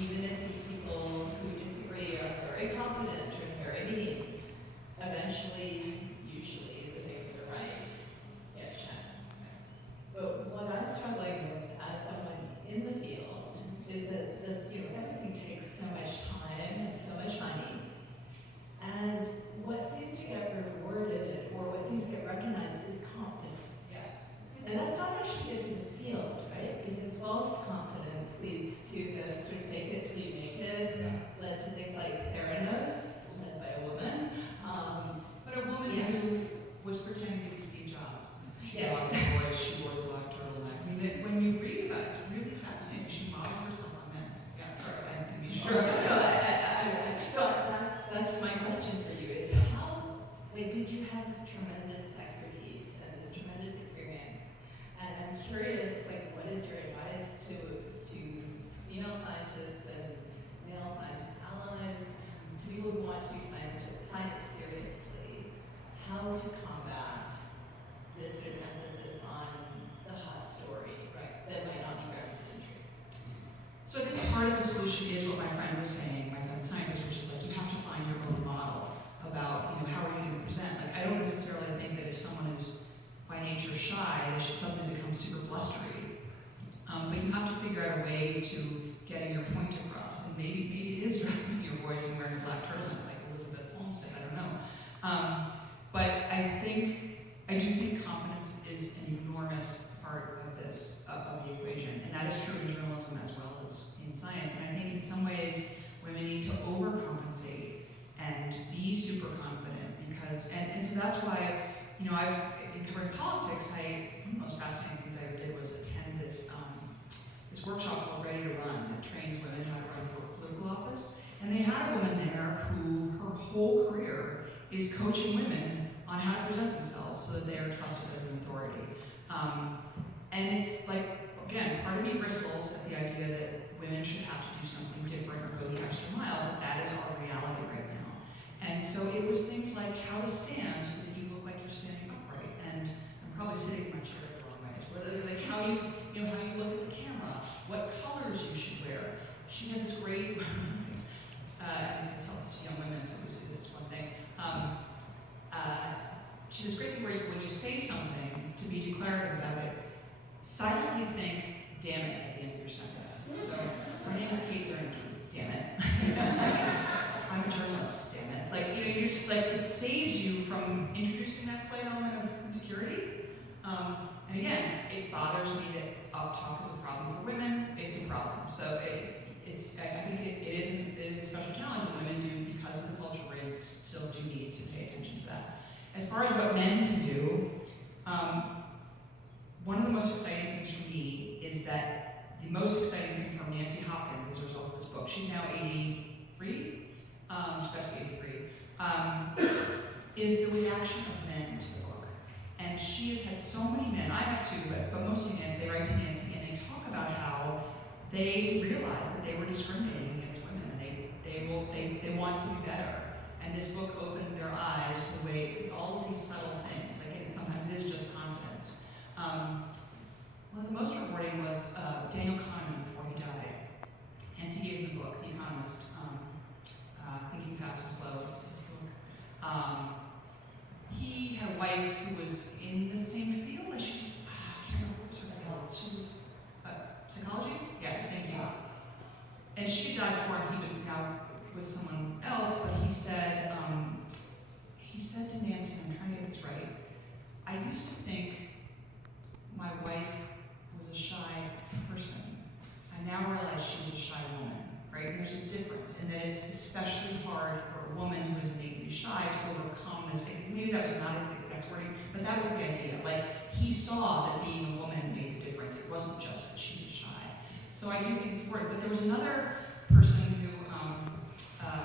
even if the people who disagree are very confident or very mean, eventually, usually, the things that are right get shown. But what I'm struggling with as someone in the field is that everything takes so much time and so much money. And what seems to get rewarded or what seems to get recognized is confidence. Yes. And that's not actually good for the field, right? Because false confidence leads to the sort of fake it till you make it, led to things like Theranos, led by a woman. But a woman who was pretending to be Steve Jobs. She Yes. got the voice, she wore the black turtleneck. I mean, when you read about it, it's really fascinating. She modeled herself on men. Yeah, sorry, I had to be sure. So that's my question for you is how, did you have this tremendous expertise and this tremendous experience? And I'm curious, what is your advice to female scientists and male scientist allies, to people who want to do science seriously, how to combat this sort of emphasis on the hot story that might not be grounded in truth? So I think part of the solution is what my friend was saying, my friend the scientist, which is you have to find your own model about how are you going to present. I don't necessarily think that if someone is by nature shy, they should suddenly become super blustery. But you have to figure out a way to getting your point across. And maybe it is dropping your voice and wearing a black turtleneck like Elizabeth Holmes did, I don't know. But I do think competence is an enormous part of this, of the equation. And that is true in journalism as well as in science. And I think in some ways, women need to overcompensate and be super confident because, and so that's why, in covering politics, one of the most fascinating things I ever did was attend this workshop called Ready to Run that trains women how to run for political office. And they had a woman there who, her whole career is coaching women on how to present themselves so that they are trusted as an authority. And it's again, part of me bristles at the idea that women should have to do something different or go the extra mile, but that is our reality right now. And so it was things like how to stand so that you look like you're standing upright. And I'm probably sitting in my chair the wrong way. But how you look at the camera, what colors you should wear. She had this great, and I tell this to young women, so this is one thing. She had this great thing where when you say something, to be declarative about it, silently think, damn it, at the end of your sentence. So, my name is Kate Zernike, damn it. I'm a journalist, damn it. You're just it saves you from introducing that slight element of insecurity. And again, it bothers me that up talk is a problem for women. It's a problem. So I think it is a special challenge that women do because of the culture where you still do need to pay attention to that. As far as what men can do, one of the most exciting things for me is that the most exciting thing from Nancy Hopkins as a result of this book, she's now 83, she's about to be 83, is the reaction of men to the book. And she has had so many men, I have too, but mostly men, they write to Nancy and they talk about how they realized that they were discriminating against women and they want to be better. And this book opened their eyes to all of these subtle things. Sometimes it is just confidence. One of the most rewarding was Daniel Kahneman before he died. Nancy gave him the book, The Economist, Thinking Fast and Slow is his book. He had a wife who was in the same field as I can't remember what was her field. She was psychology? Yeah, thank you. And she died before him. He was now with someone else, but he said to Nancy, and I'm trying to get this right, I used to think my wife was a shy person. I now realize she was a shy woman, right? And there's a difference in that it's especially hard for a woman who is innately shy to overcome this. Maybe that was not his exact wording, but that was the idea. He saw that being a woman made the difference. It wasn't just that she was shy. So I do think it's important. But there was another person who,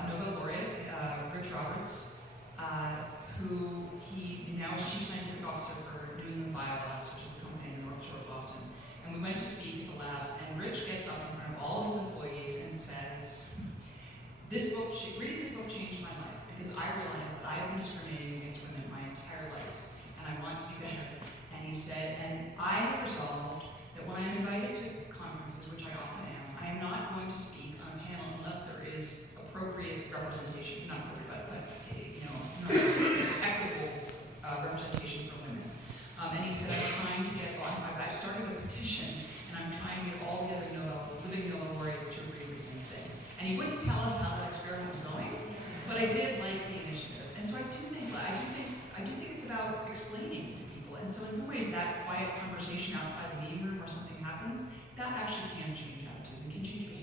Nobel laureate, Rich Roberts, who he now is chief scientific officer for New England Biolabs, which is a company in the North Shore of Boston. And we went to speak at the labs, and Rich gets up in front of all of his employees and says, reading this book changed my life because I realized that I have been discriminating against women my entire life, and I want to be better. And he said, and I have resolved that when I'm invited to conferences, which I often am, I am not going to speak on so in some ways, that quiet conversation outside the meeting room where something happens, that actually can change attitudes and can change